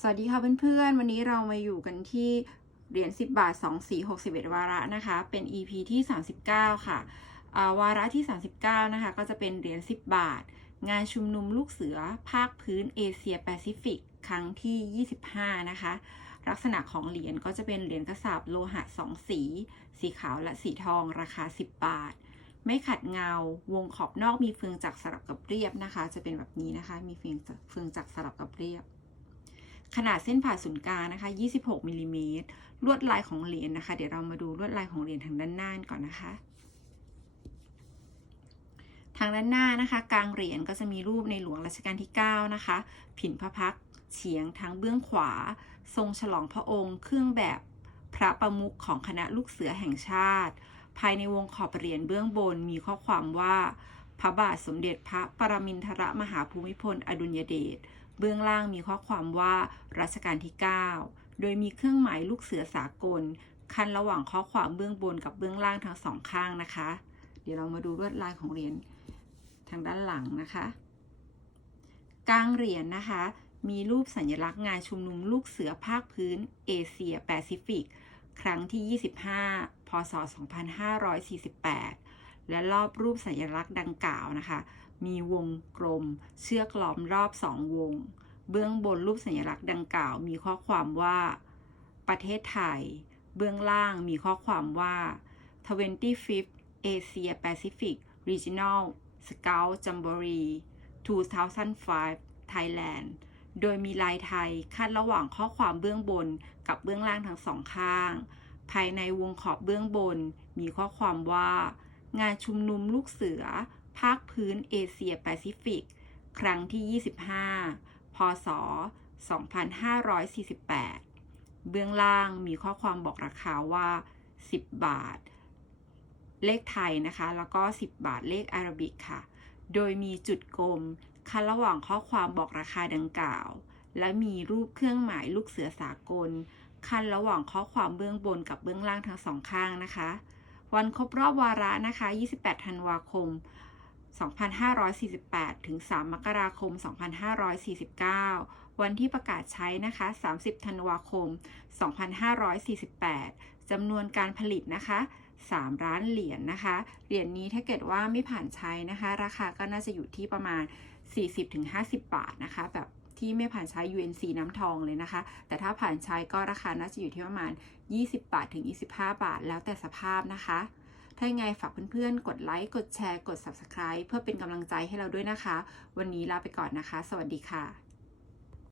สวัสดีค่ะเพื่อนๆ วันนี้เรามาอยู่กันที่เหรียญ10 บาท 2 4 61 วาระนะคะ เป็น EP ที่ 39 ค่ะอ่าวาระที่ 39 นะคะ ก็จะเป็นเหรียญ10 บาท งานชุมนุมลูกเสือ ภาคพื้นเอเชียแปซิฟิก ครั้งที่ 25 นะคะ ลักษณะของเหรียญก็จะเป็นเหรียญกระสาบโลหะ 2 สี สีขาวและสีทอง ราคา 10 บาท ไม่ขัดเงา วงขอบนอกมีเฟืองจักรสลับกับเรียบนะคะ จะเป็นแบบนี้นะคะ มีเฟืองจักรเฟืองจักรสลับกับเรียบ ขนาดเส้นผ่าศูนย์กลางนะคะ 26มิลลิเมตรลวดลายของเหรียญนะคะ เดี๋ยวเรามาดูลวดลายของเหรียญทางด้านหน้าก่อนนะคะ ทางด้านหน้านะคะ กลางเหรียญก็จะมีรูปในหลวงรัชกาลที่ 9 นะคะ ผินพระพักเฉียงทางเบื้องขวา ทรงฉลองพระองค์ เครื่องแบบพระประมุขของคณะลูกเสือแห่งชาติ ภายในวงขอบเหรียญเบื้องบนมีข้อความว่า พระบาทสมเด็จพระปรมินทรมหาภูมิพล อดุลยเดช เบื้องล่างมีข้อความว่ารัชกาลที่ 9 โดยมีเครื่องหมายลูกเสือสากลคันระหว่างข้อความเบื้องบนกับเบื้องล่างทั้งสองข้างนะคะ เดี๋ยวเรามาดูลวดลายของเหรียญทางด้านหลังนะคะกลางเหรียญนะคะ มีรูปสัญลักษณ์งานชุมนุมลูกเสือภาคพื้น เอเชียแปซิฟิก ครั้งที่ 25 พศ 2548 และรอบรูปสัญลักษณ์ดังกล่าวนะคะ มีวงกลม เชือกล้อมรอบสองวง เบื้องบนรูปสัญลักษณ์ดังกล่าว มีข้อความว่า ประเทศไทย เบื้องล่างมีข้อความว่า 25th Asia Pacific Regional Scout Jamboree 2005 Thailand โดยมีลายไทยขั้นระหว่างข้อความเบื้องบนกับเบื้องล่างทั้งสองข้าง ภายในวงขอบเบื้องบน มีข้อความว่า งานชุมนุมลูกเสือ ภาคพื้นเอเชียแปซิฟิก ครั้งที่ 25 พศ 2548 เบื้องล่างมีข้อความบอกราคาว่า 10 บาท เลขไทยนะคะ แล้วก็ 10 บาทเลขอารบิกค่ะ โดยมีจุดกลมคันระหว่างข้อความบอกราคาดังกล่าว และมีรูปเครื่องหมายลูกเสือสากล คันระหว่างข้อความเบื้องบนกับเบื้องล่างทั้งสองข้างนะคะ วันครบรอบวาระนะคะ 28 ธันวาคม 2548 ถึง 3 มกราคม 2549 วันที่ประกาศใช้นะคะ 30 ธันวาคม 2548 จำนวนการผลิตนะคะ 3 ล้านเหรียญนะคะ เหรียญนี้ถ้าเกิดว่าไม่ผ่านใช้นะคะ ราคาก็น่าจะอยู่ที่ประมาณ 40-50 บาทนะคะ แบบ ที่ไม่ผ่านใช้ UNC น้ำทองเลยนะคะ แต่ถ้าผ่านใช้ก็ราคาน่าจะอยู่ที่ประมาณ 20 บาทถึง 25 บาท แล้วแต่สภาพนะคะ ถ้ายังไงฝากเพื่อนๆ กดไลค์ กดแชร์ กด Subscribe เพื่อเป็นกำลังใจให้เราด้วยนะคะ วันนี้ลาไปก่อนนะคะ สวัสดีค่ะ